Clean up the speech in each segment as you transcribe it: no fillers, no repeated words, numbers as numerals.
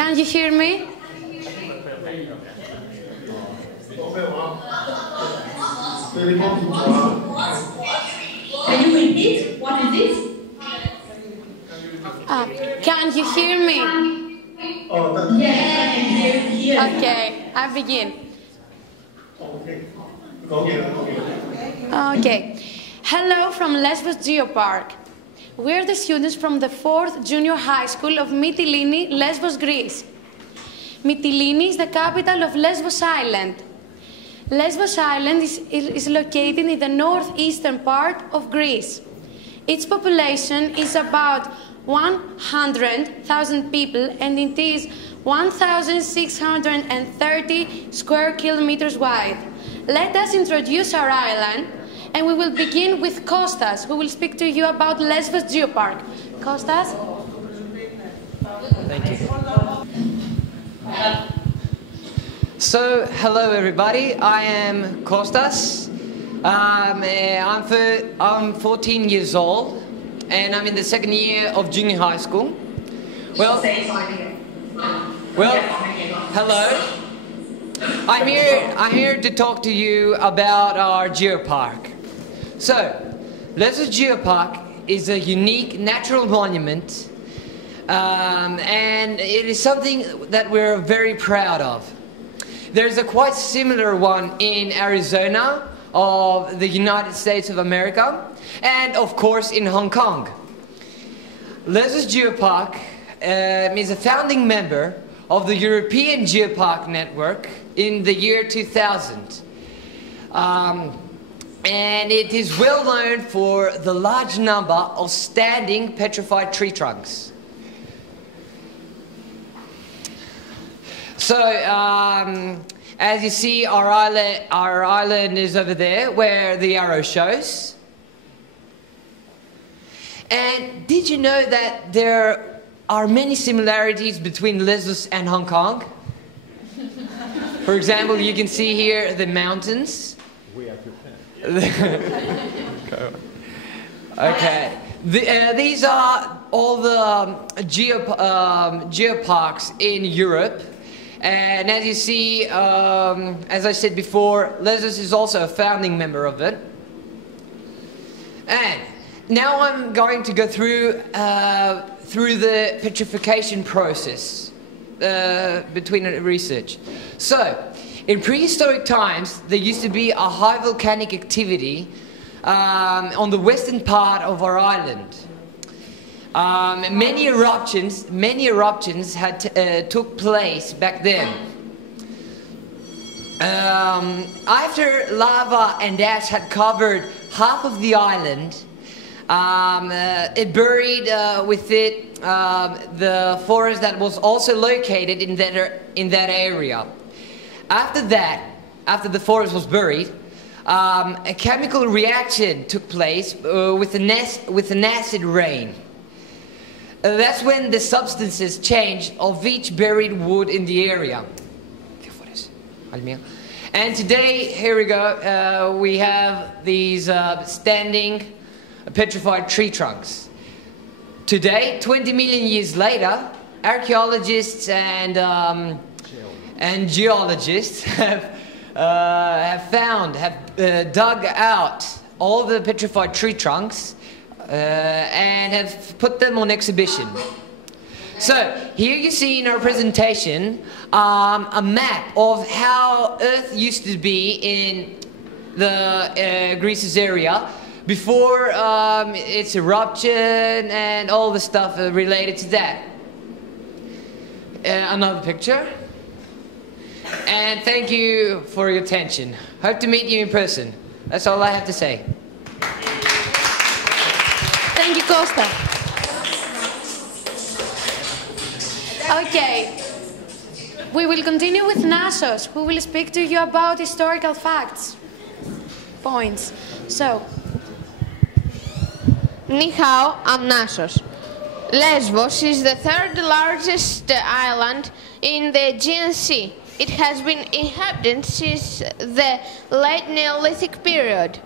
Can you hear me? Can you repeat? What is this? Can you hear me? Yes. Okay, I begin. Okay. Hello from Lésvu's Geopárk. We're the students from the 4th Junior High School of Mυτιλήνη, Lesvos, Greece. Mυτιλήνη is the capital of Lesvos Island. Lesvos Island is located in the northeastern part of Greece. Its population is about 100,000 people and it is 1,630 square kilometers wide. Let us introduce our island, and we will begin with Kostas, who will speak to you about Lésvos Geopárk. Kostas? Thank you. So, hello everybody, I am Kostas. I'm 14 years old, and I'm in the second year of junior high school. Well, hello. I'm here to talk to you about our Geopárk. So, Lésvos Geopárk is a unique natural monument, and it is something that we're very proud of. There's a quite similar one in Arizona of the United States of America, and of course in Hong Kong. Lésvos Geopárk is a founding member of the European Geopárk network in the year 2000. And it is well known for the large number of standing petrified tree trunks. So, as you see, our island is over there where the arrow shows. And did you know that there are many similarities between Lésvos and Hong Kong? For example, you can see here the mountains. Okay. These are all the geoparks in Europe. And as you see, as I said before, Lésvos is also a founding member of it. And now I'm going to go through the petrification process between research. So, in prehistoric times, there used to be a high volcanic activity on the western part of our island. Many eruptions had took place back then. After lava and ash had covered half of the island, it buried with it the forest that was also located in that area. After the forest was buried, a chemical reaction took place with an acid rain. That's when the substances changed of each buried wood in the area. And today, here we go, we have these standing petrified tree trunks. Today, 20 million years later, archaeologists and geologists have dug out all the petrified tree trunks and have put them on exhibition. So here you see in our presentation a map of how Earth used to be in the Greece's area before its eruption and all the stuff related to that. Another picture. And thank you for your attention. Hope to meet you in person. That's all I have to say. Thank you, Costa. Okay. We will continue with Nasos, who will speak to you about historical facts. Points. So. Ni hao, I'm Nasos. Lesvos is the third largest island in the Aegean Sea. It has been inhabited since the late Neolithic period.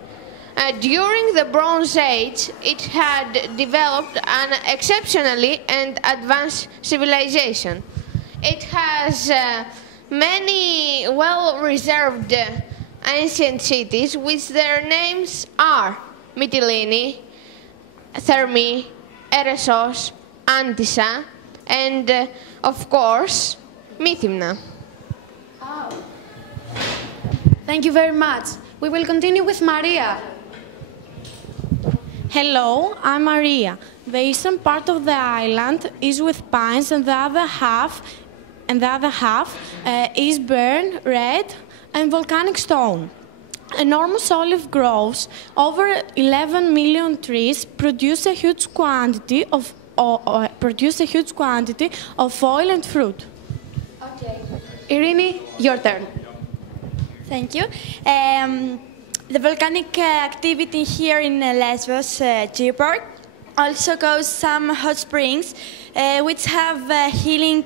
During the Bronze Age, it had developed an exceptionally and advanced civilization. It has many well-reserved ancient cities, which their names are Mytilene, Thermi, Eresos, Antissa, and of course, Mythimna. Oh. Thank you very much. We will continue with Maria. Hello, I'm Maria. The eastern part of the island is with pines, and the other half is burnt red and volcanic stone. Enormous olive groves, over 11 million trees, produce a huge quantity of oil and fruit. Okay. Irini, your turn. Thank you. The volcanic activity here in Lesvos Geopárk also caused some hot springs which have healing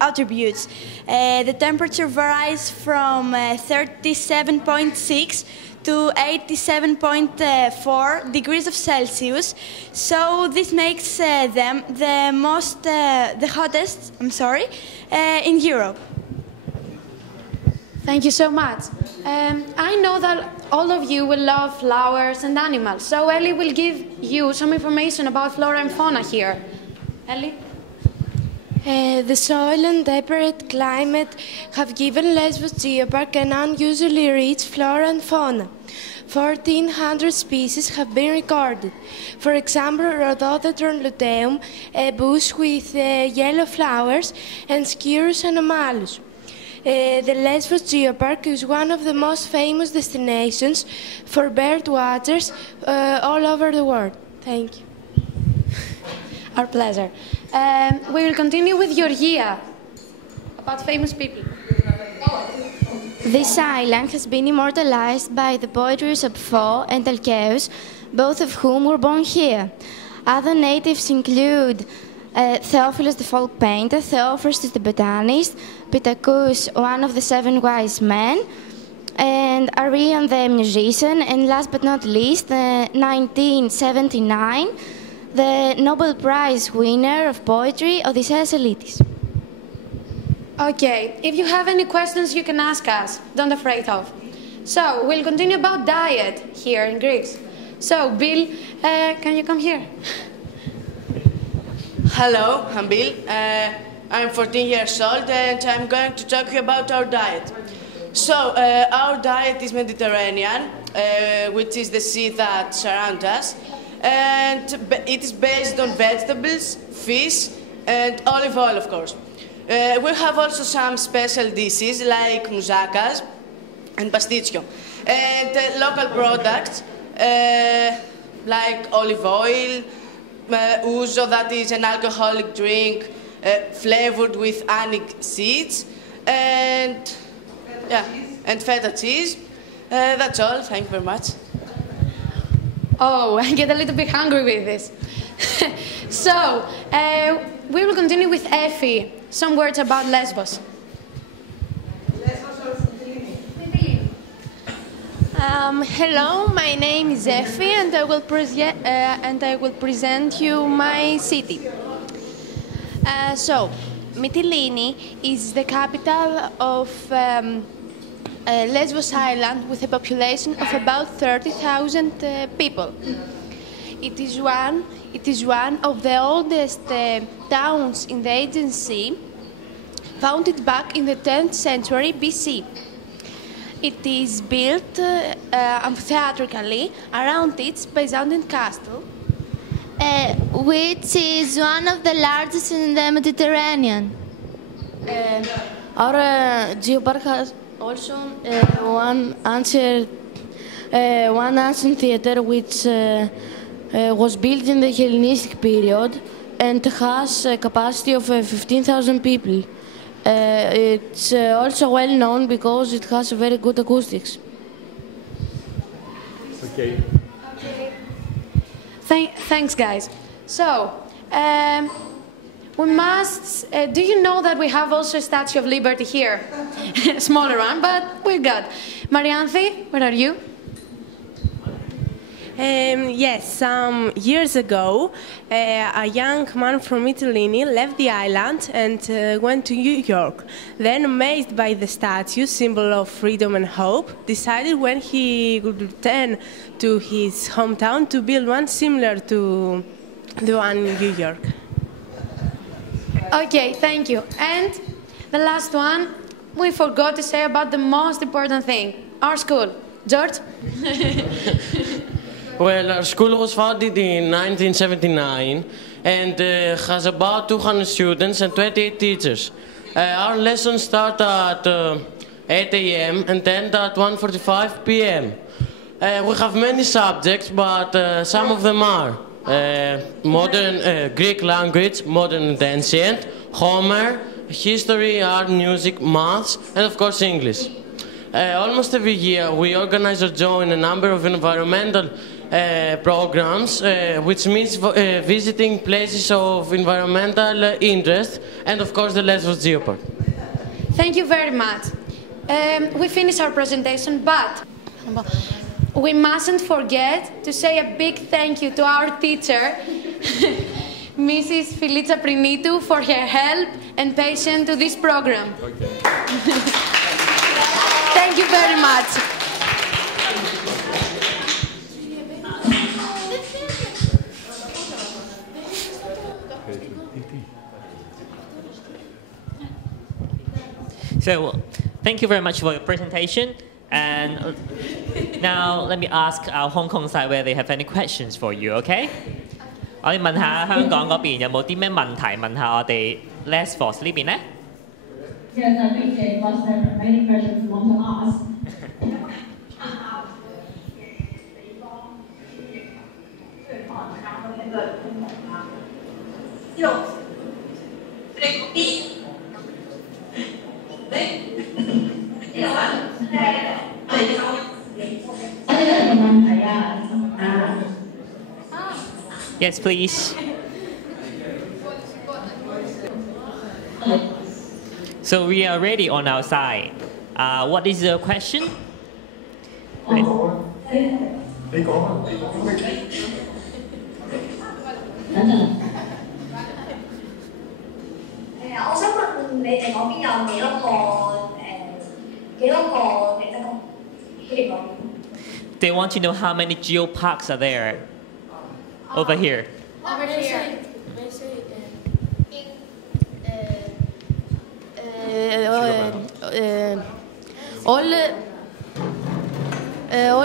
attributes. The temperature varies from 37.6 to 87.4 degrees of Celsius, so this makes them the hottest in Europe. Thank you so much. I know that all of you will love flowers and animals, so Ellie will give you some information about flora and fauna here. Ellie? The soil and temperate climate have given Lesvos Geopárk an unusually rich flora and fauna. 1,400 species have been recorded. For example, Rhododendron luteum, a bush with yellow flowers, and Sciurus anomalus. The Lesvos Geopárk is one of the most famous destinations for bird watchers all over the world. Thank you. Our pleasure. We will continue with Georgia, about famous people. This island has been immortalized by the poetries of Fo and Alcaeus, both of whom were born here. Other natives include Theophilus the folk painter, Theophrastus the botanist, Pittacus, one of the 7 wise men, and Arion the musician, and last but not least, 1979, the Nobel Prize winner of poetry, Odysseus Elitis. Okay, if you have any questions, you can ask us. Don't afraid of. So, we'll continue about diet here in Greece. So, Bill, can you come here? Hello, I'm Bill. I'm 14 years old and I'm going to talk to you about our diet. So, our diet is Mediterranean, which is the sea that surrounds us, and it is based on vegetables, fish, and olive oil, of course. We have also some special dishes like moussakas and pasticcio, and local products like olive oil, ouzo, that is an alcoholic drink flavored with anik seeds, and feta cheese. That's all. Thank you very much. Oh, I get a little bit hungry with this. So, we will continue with Effie. Some words about Lesvos. Hello, my name is Effie, and I will present you my city. Mytilene is the capital of Lesvos Island, with a population of about 30,000 people. It is one of the oldest towns in the Aegean Sea, founded back in the 10th century BC. It is built amphitheatrically around its Byzantine castle, Which is one of the largest in the Mediterranean. Our Geopárka has also one ancient theater which was built in the Hellenistic period and has a capacity of 15,000 people. It's also well known because it has very good acoustics. Okay. Thanks, guys. So, we must... do you know that we have also a Statue of Liberty here? Smaller one, but we're good. Marianthi, where are you? Yes, some years ago, a young man from Mytilene left the island and went to New York. Then, amazed by the statue, symbol of freedom and hope, decided when he would return to his hometown to build one similar to the one in New York. Okay, thank you. And the last one, we forgot to say about the most important thing, our school. George? Well, our school was founded in 1979 and has about 200 students and 28 teachers. Our lessons start at 8 a.m. and end at 1:45 p.m. We have many subjects, but some of them are modern Greek language, modern and ancient, Homer, history, art, music, maths, and of course English. Almost every year we organize or join a number of environmental programs, which means visiting places of environmental interest, and of course the Lésvù Geopark. Thank you very much. We finished our presentation, but we mustn't forget to say a big thank you to our teacher, Mrs. Filitsa Prinitou, for her help and patience to this program. Okay. Thank you very much. So, thank you very much for your presentation. And now let me ask our Hong Kong side whether they have any questions for you, okay? 我哋問下香港嗰邊有冇啲咩問題問下我哋 Lésvù 呢邊呢？ Yes, I think it was many questions you want to ask. 問題啊Yes, please. So we are ready on our side. What is your question? 你講啊！我想問你哋嗰邊有幾多個地質公園？ They want to know how many geoparks are there over here. Over here. All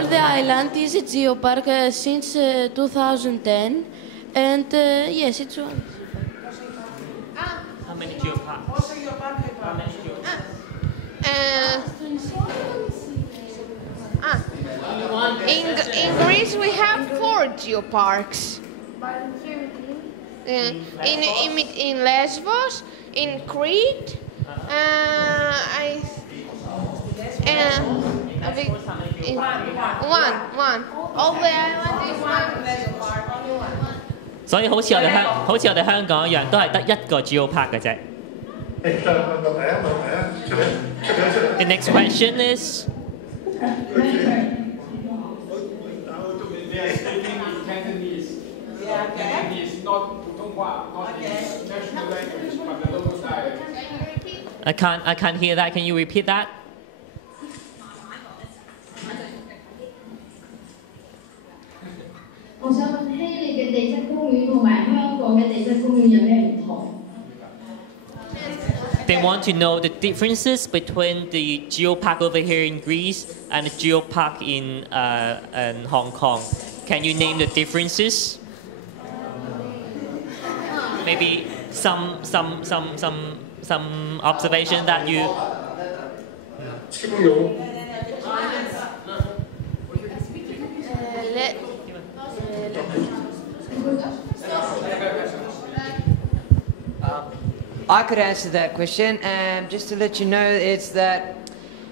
the island is a geopark since 2010, and yes, it's one. How many geoparks? How many geoparks? In Greece we have 4 geoparks. In Lesbos, in Crete, one. All the island is one. 所以好似我哋香港一樣，都係得一個 geopark 嘅啫。The next question is. They are speaking Cantonese. Cantonese, not 普通話, not the national language, but the local dialect. I can't hear that. Can you repeat that? 我想問希臘嘅地質公園同埋香港嘅地質公園有咩唔同？ They want to know the differences between the geopark over here in Greece and the geopark in Hong Kong. Can you name the differences? Maybe some observation that you. I could answer that question, and just to let you know, it's that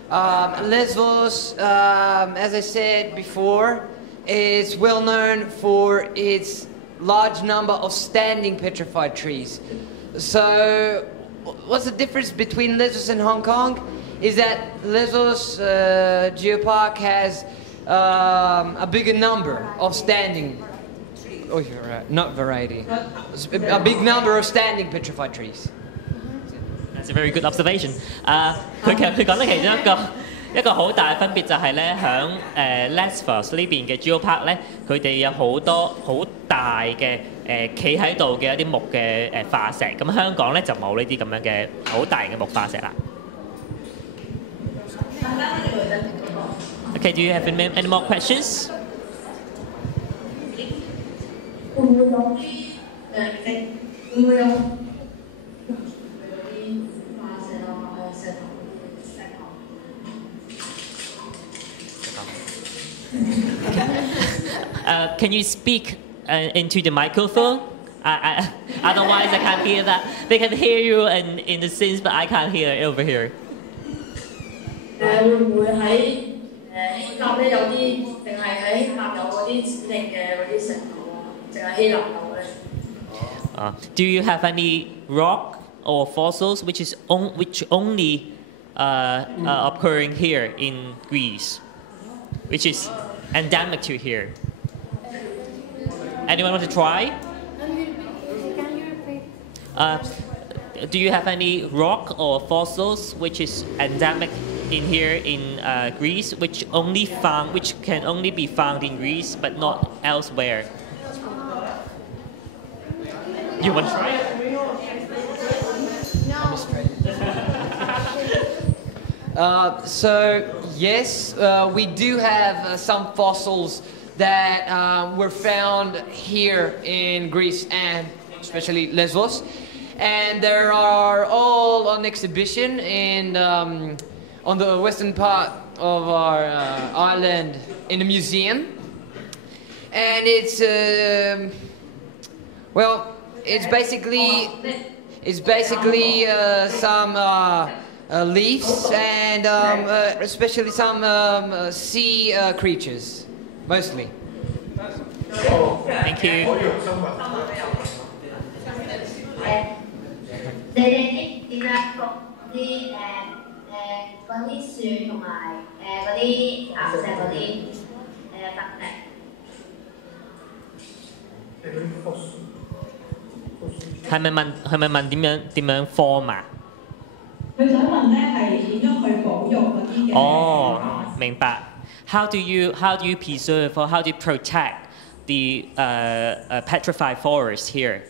Lesvos, as I said before, is well known for its large number of standing petrified trees. So, what's the difference between Lesvos and Hong Kong? Is that Lesvos Geopark has a bigger number of standing, not variety, a big number of standing petrified trees. That's a very good observation. 佢講得其中一個好大嘅分別就係咧，響Lésvos呢邊嘅 Geopark 咧，佢哋有好多好大嘅企喺度嘅一啲木嘅化石。咁香港咧就冇呢啲咁樣嘅好大型嘅木化石啦。Okay, do you have any more questions? 會唔會用Can you speak into the microphone? Otherwise, I can't hear that. They can hear you in the scenes, but I can't hear it over here. 會唔會喺甲咧有啲，定係喺甲有嗰啲指定嘅嗰啲石頭啊，淨係希臘有咧？ Do you have any rock or fossils which only occurring here in Greece, which is endemic to here? Anyone want to try? Do you have any rock or fossils which is endemic in here in Greece, which can only be found in Greece but not elsewhere? You want to try it? So yes, we do have some fossils that were found here in Greece and especially Lesvos, and they are all on exhibition in on the western part of our island in a museum, and it's well, it's basically some leaves and especially some sea creatures, mostly. Thank you. 你哋點樣講啲嗰啲樹同埋嗰啲岩石嗰啲特徵？係咪問點樣 form 啊？佢想問咧係點樣去保育嗰啲嘅？哦，明白。How do you preserve or how do you protect the petrified forest here?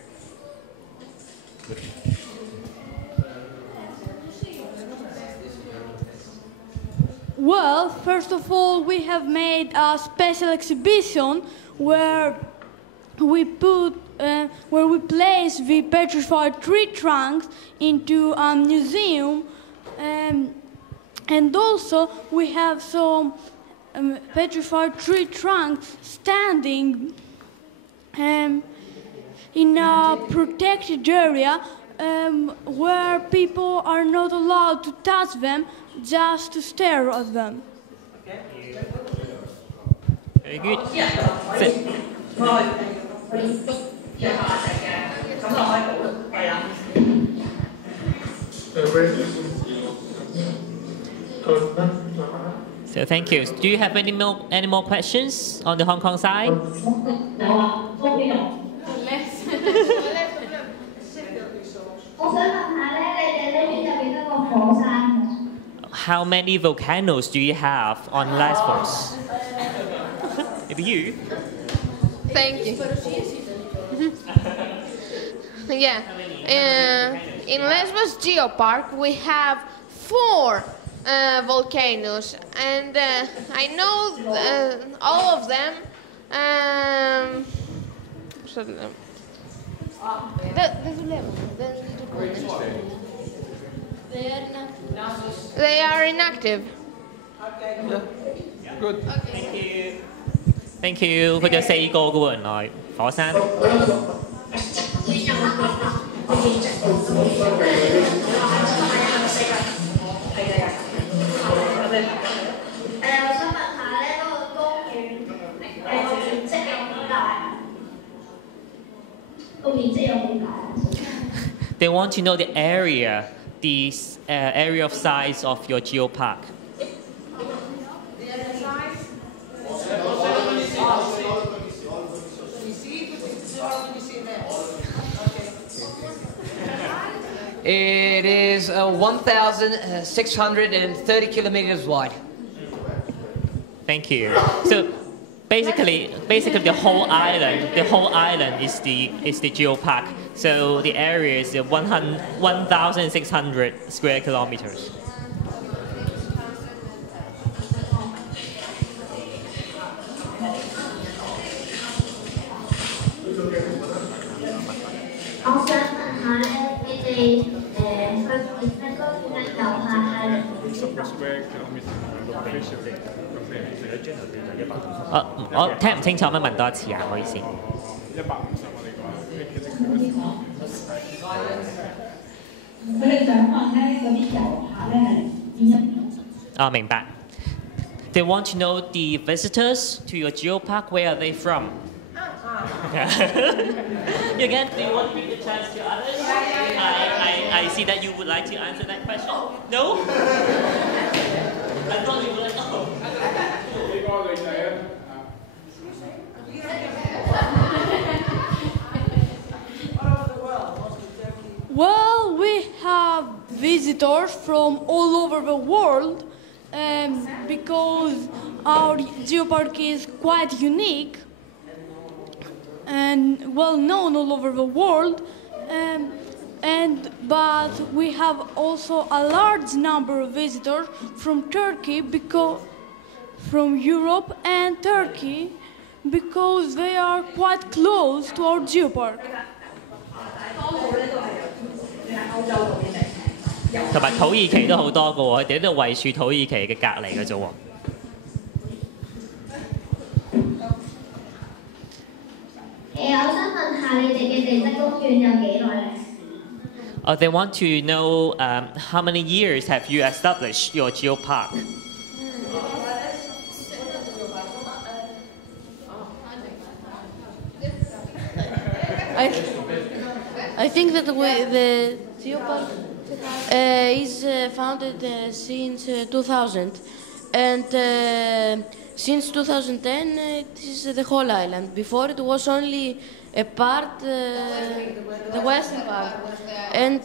Well, first of all, we have made a special exhibition where we place the petrified tree trunks into a museum, and also we have some petrified tree trunks standing in a protected area where people are not allowed to touch them, just to stare at them. Very good. So thank you. Do you have any more questions on the Hong Kong side? How many volcanoes do you have on Lesvos? Maybe you? Thank you. Yeah. In Lesvos Geopark, we have 4 volcanoes, and I know all of them. They are inactive. Good. Thank you. Thank you. 佢有4個嘅喎，原來火山。They want to know the area, area of size of your geopark. It is 1,630 kilometers wide. Thank you. So basically the whole island is the Geopark. So the area is 1,600 square kilometers. They want to know the visitors to your Geopark, where are they from? Again, do you want to give the chance to others? I see that you would like to answer that question. No? I thought you would like, oh. Well, we have visitors from all over the world because our Geopark is quite unique and well known all over the world. But we have also a large number of visitors from Turkey, from Europe and Turkey, because they are quite close to our Geopark. 同埋土耳其都好多嘅喎，佢哋呢度位處土耳其嘅隔離嘅啫喎。They want to know how many years have you established your Geopark? I think that the Geopark is founded since 2000, and since 2010 it is the whole island. Before it was only a part, the western part, and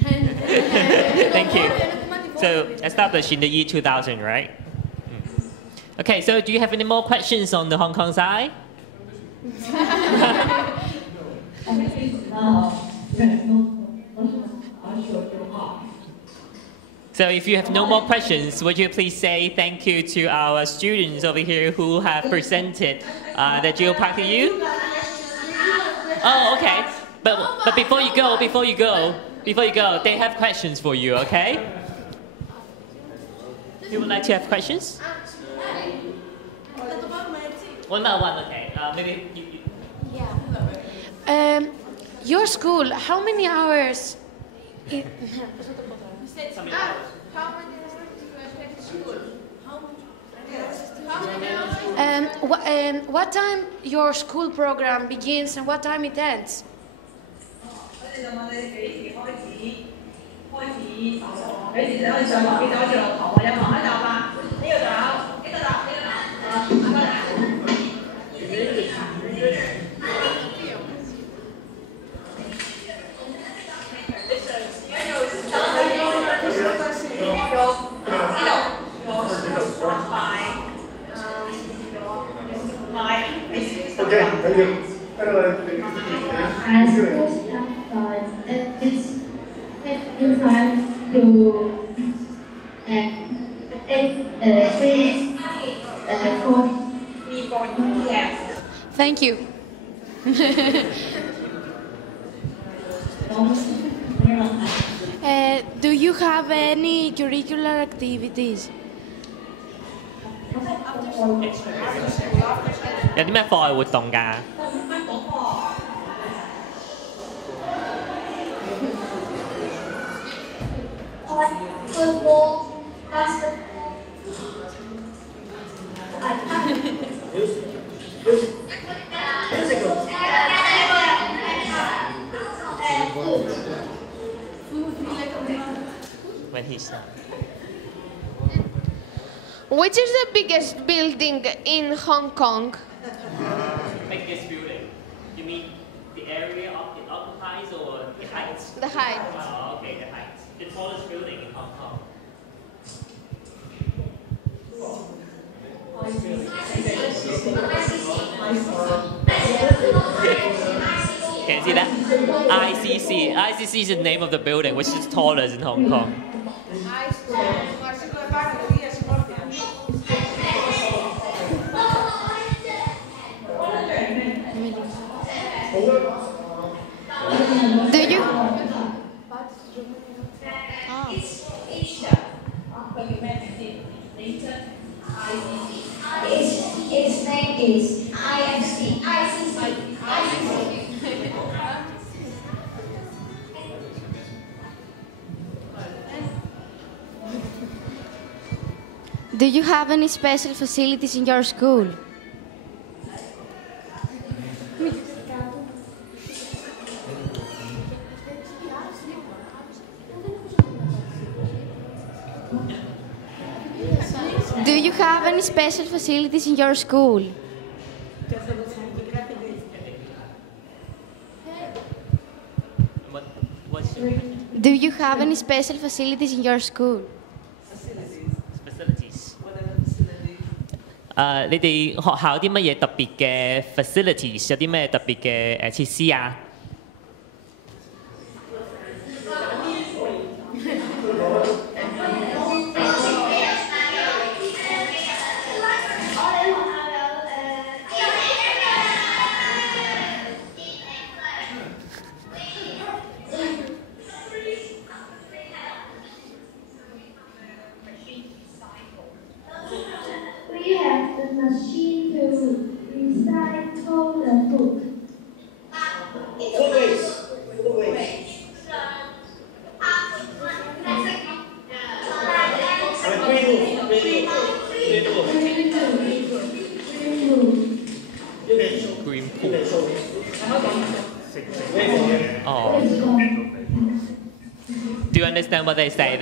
Thank you. So established in the year 2000, right? Okay, so do you have any more questions on the Hong Kong side? So if you have no more questions, would you please say thank you to our students over here who have presented the Geopark to you? Oh, okay. But before you go, they have questions for you, okay? You would like to have questions? One by one, okay. Maybe you. Yeah. Your school, how many hours? How many hours do you attend school? What time your school program begins and what time it ends? Okay, thank you. As schools have it's taking time to Thank you. Do you have any curricular activities? 有啲咩課外活動㗎？ football, basketball. When he's done. Which is the biggest building in Hong Kong? Biggest building? You mean the area it occupies or the height? height. Oh, okay, the height. The tallest building in Hong Kong. Can you see that? ICC. ICC is the name of the building, which is tallest in Hong Kong. Do you? Its name is IFC. Do you have any special facilities in your school? Do you have any special facilities in your school? Do you have any special facilities in your school? Facilities. 你哋學校有啲乜嘢特別嘅 facilities？ 有啲咩特別嘅設施啊？ We have the machine to recycle the food. Green pool. Oh. Do you understand what they say?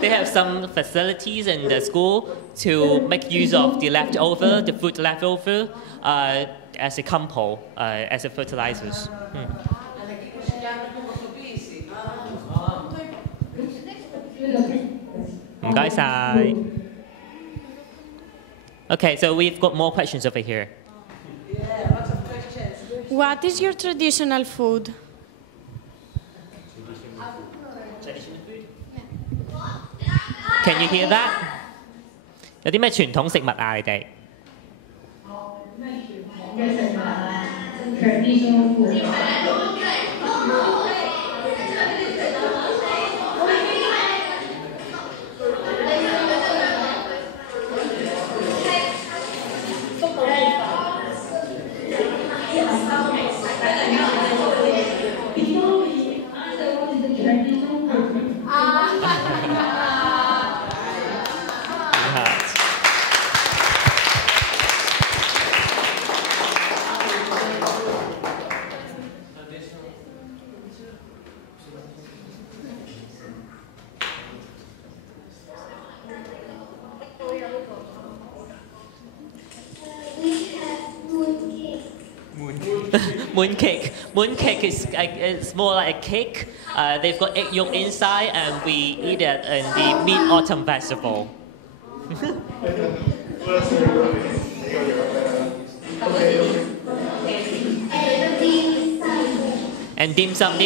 They have some facilities in the school to make use of the leftover, the food leftover, as a compost, as a fertilizers. Okay, so we've got more questions over here. Yeah, lots of questions. What is your traditional food? Can you hear that? 有啲咩傳統食物啊？你哋？ Traditional food. Mooncake. Mooncake is it's more like a cake. They've got egg yolk inside, and we eat it in the Mid-Autumn Festival. And dim sum.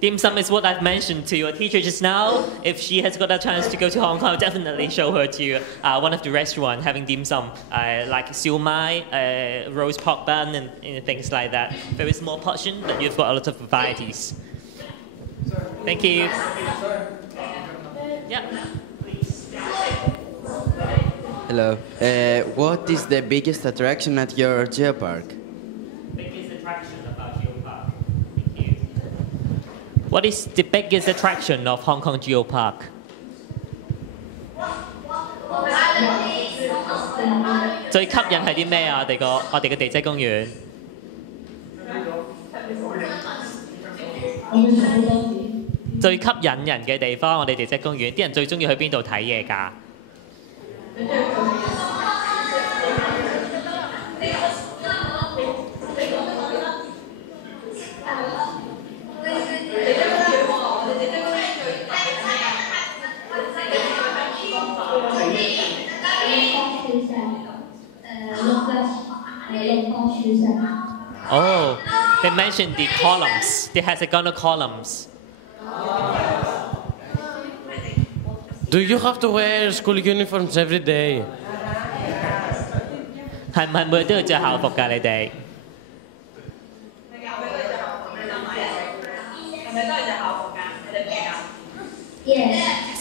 Dim sum is what I've mentioned to your teacher just now. If she has got a chance to go to Hong Kong, I'll definitely show her to one of the restaurants having dim sum, like siu mai, roast pork bun, and things like that. Very small portion, but you've got a lot of varieties. Thank you. Yeah. Hello. What is the biggest attraction at your Geopark? Biggest attraction about Geopark. Thank you. What is the biggest attraction of Hong Kong Geopark? 最吸引係啲咩啊？我哋嘅地質公園。最吸引人嘅地方，我哋地質公園，啲人最中意去邊度睇嘢㗎？學生。Oh, they mentioned the columns, the hexagonal columns. Do you have to wear school uniforms every day? 係唔係每日都要着校服㗎？你哋？ Yes.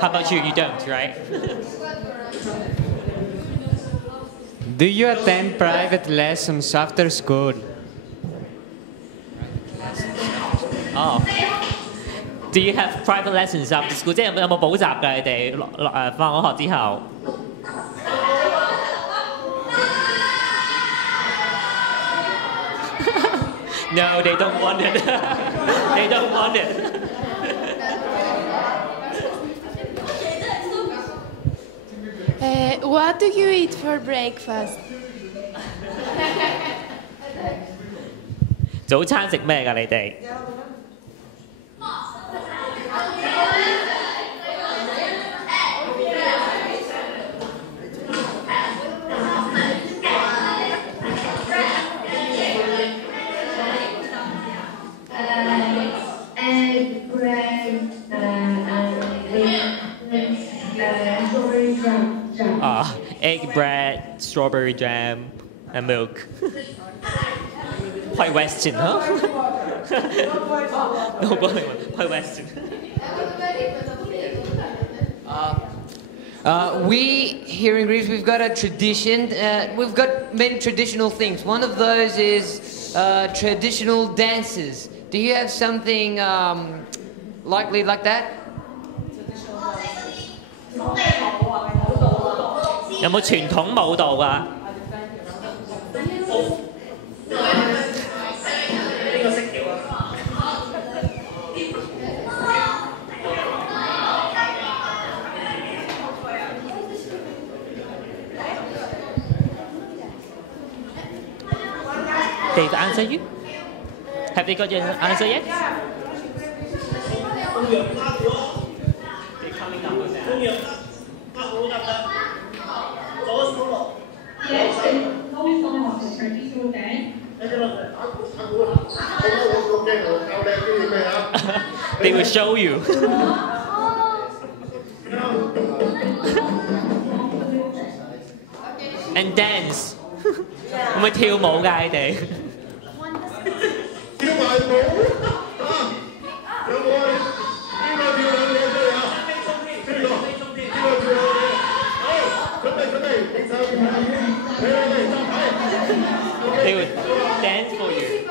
How about you? You don't, right? Do you attend private lessons after school? Oh. Do you have private lessons after school? 即係有冇補習㗎？你哋返咗學之後？ No, they don't want it. They don't want it. What do you eat for breakfast? 早餐食咩㗎？你哋？ Egg, bread, strawberry jam. Egg, bread, strawberry jam, and milk. Quite Western, huh? No, quite Western. We here in Greece, we've got a tradition. We've got many traditional things. One of those is traditional dances. Do you have something likely like that? 有冇傳統舞蹈啊？ They've answered you? Have they got your answer yet? They're coming up with that. They will show you. And dance. 會唔會跳舞㗎？你哋？ They would dance for you.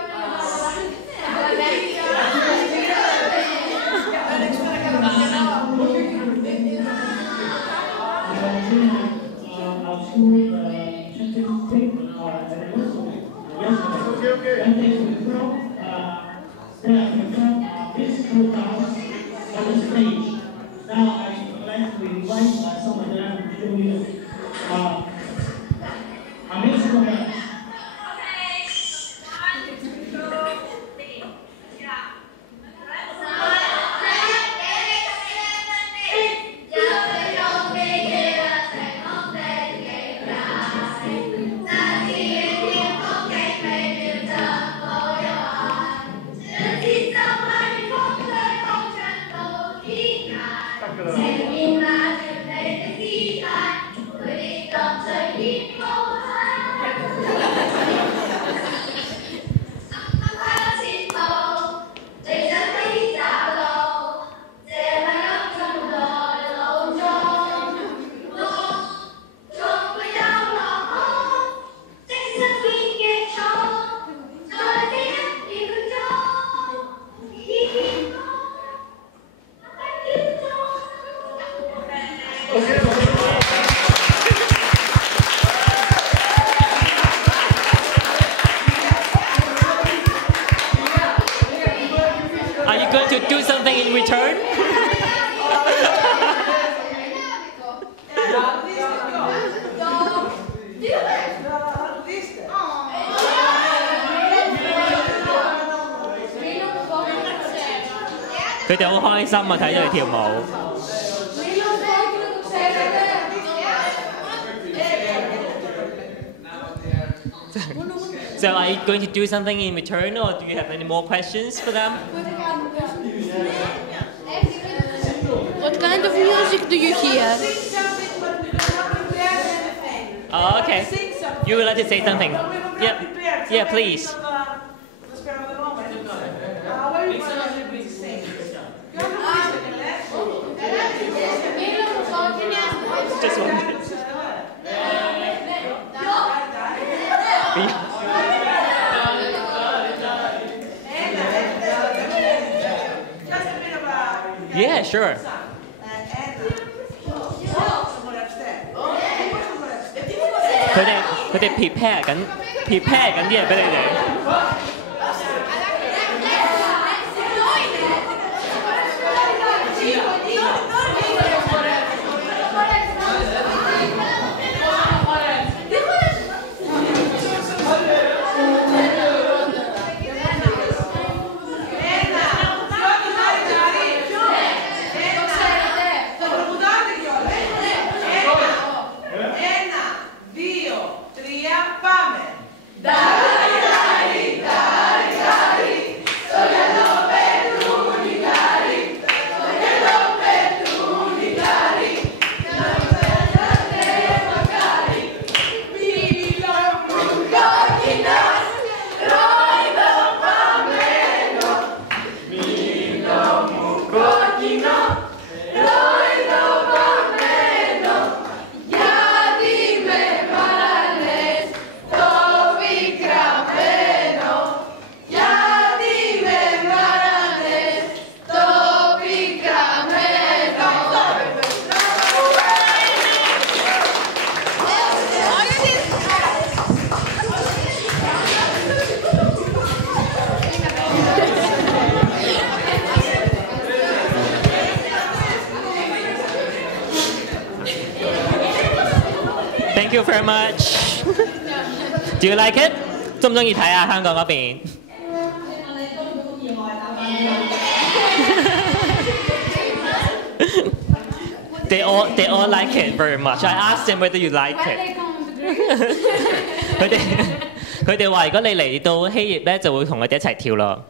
Are you going to do something in return? They 哋好開心啊！睇到你跳舞。So are you going to do something in return, or do you have any more questions for them? What kind of music do you hear? Oh, okay. You would like to say something? Yeah. Yeah, please. Just one. Yeah, sure.佢哋 prepare 緊啲嘢俾你哋。Thank you very much. Do you like it? 中唔中意睇啊？香港嗰邊？They all like it very much. I asked them whether you like it. 佢哋話：如果你嚟到希臘咧，就會同佢哋一齊跳咯。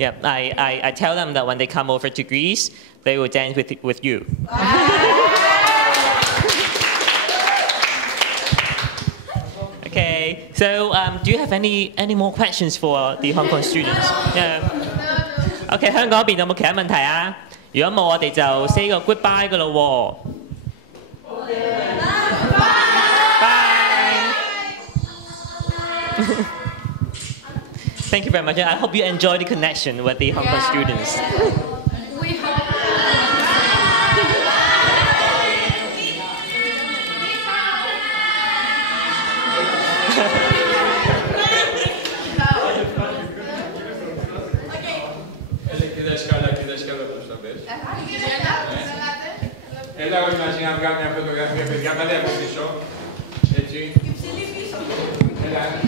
Yeah, I tell them that when they come over to Greece, they will dance with you. Okay, so do you have any more questions for the Hong Kong students? Yeah. Okay, 香港嗰邊有冇其他問題啊？如果冇，我哋就 say 個 goodbye 噶咯喎。Bye. Thank you very much. I hope you enjoy the connection with the Hong Kong students. We hope. Έλα μαζί να βγάλουμε μια φωτογραφία, παιδιά, καλή από πίσω. Έτσι. Έλα.